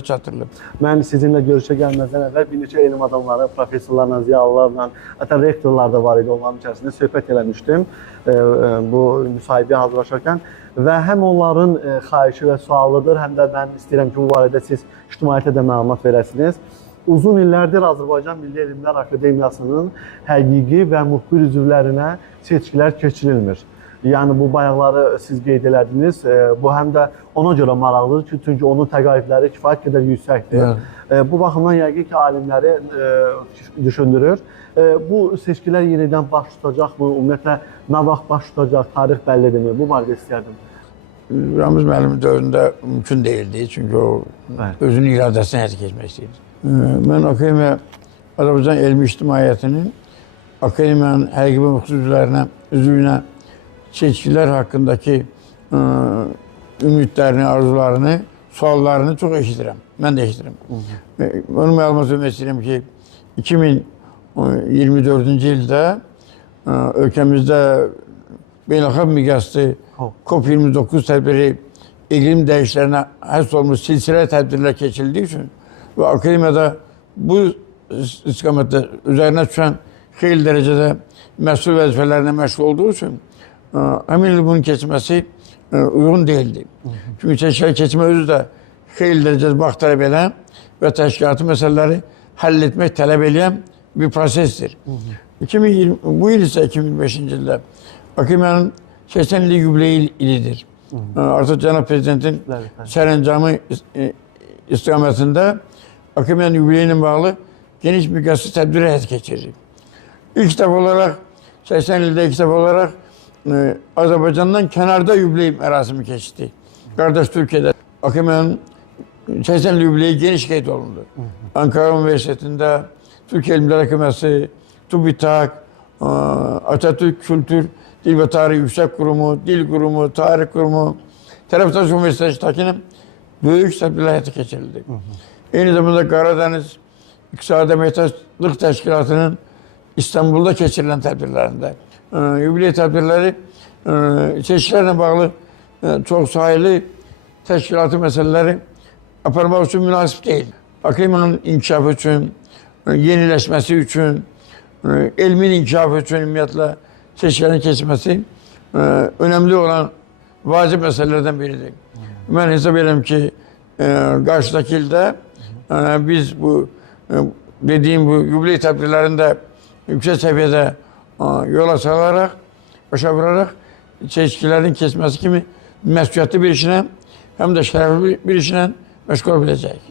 çatdırılıb. Mən sizinlə görüşə gəlməzdən əvvəl bir neçə elm adamları, professorlarla, ziyalılarla, hətta rektorlar da var idi, onların içərisində söhbət eləmişdim bu müsahibəyə hazırlaşarkən və həm onların xahişi və sualıdır, həm də mən istəyirəm ki, bu barədə siz ictimaiyyətə də məlumat verəsiniz. Uzun illərdir Azərbaycan Milli Elmlər Akademiyasının həqiqi və müxbir üzvlərinə seçkilər keçirilmir. Yəni bu bayaqları siz qeyd elədiniz. Bu həm də ona görə maraqlıdır ki, çünki onun təqaüdləri kifayət qədər yüksəkdir. Bu baxımdan yəqin ki, alimləri düşündürür. Bu seçkilər yenidən baş tutacaqmı? Ümumiyyətlə nə vaxt baş tutacaq? Tarix bəllidirmi? Bu barədə istəyərdim. Ramiz müəllimin dövründə mümkün deyildi. Çünki o özünün iradəsini həyata keçmək istəyirdi. Mən Akademiya Azərbaycan Elmi İctimaiyyətinin Akademiyanın həqiqi və müxbir üzvlüyünə seçkilər haqqındakı ümidlərini, arzularını, suallarını çox eşidirəm. Mən də eşidirəm. Onun məlumat vermək istəyirəm ki, 2024-cü ildə ölkəmizdə beynəlxalq miqyaslı COP29 tədbiri iqlim dəyişikliklərinə həsr olmuş silsilə tədbirlər keçirildiyi üçün və Akademiyada bu istiqamətdə üzərinə düşən xeyli dərəcədə məsul vəzifələrlə məşğul olduğu üçün həmin il bunun keçməsi uyğun deyildi. Çünki seçkiləri keçmə özü də xeyli dərəcədə vaxt tələb edən və təşkilatı məsələləri həll etmək tələb edən bir prosesdir. Bu il isə 2025-ci ildə Akademiyanın 80 illik yubileyi ilidir. Artıq Cənab Prezidentin sərəncamı istiqamətində Akademiyanın yubileyi ilə bağlı geniş miqyaslı tədbir həyata keçirir. İlk dəfə olaraq, 80 ildə ilk dəfə olaraq Azərbaycandan kənarda yubiley mərasimi keçdi. Qardaş Türkiyədə Akademiyanın 80 illik yubileyi geniş qeyd olundu. Ankara Üniversitetində Türkiyə Elmlər Akademiyası, TÜBİTAK, Atatürk Kültür, Dil və Tarih Yüksək Qurumu, Dil Qurumu, Tarih Qurumu, Tərəfdaş Üniversitesi Şəki'nin böyük tədbirlər həyata keçirildi. Eyni zamanda Qaradəniz İqtisadi Əməkdaşlıq Təşkilatının İstanbulda keçirilən tədbirlərində yubiley tədbirləri seçkilərlə bağlı çox sayılı təşkilatı məsələləri aparmaq üçün münasib deyil. Akademiyanın inkişafı üçün, yeniləşməsi üçün, elmin inkişafı üçün ümumiyyətlə seçkilərin keçməsi önəmli olan vacib məsələlərdən biridir. Mən hesab edirəm ki, qarşıdakı ildə biz bu dediyim bu yubiley tədbirlərində yüksək səviyyədə yola salaraq, başa vuraraq seçkilərin keçməsi kimi məsuliyyətli bir işinə, həm də şərəfli bir işinə məşğul biləcəyik.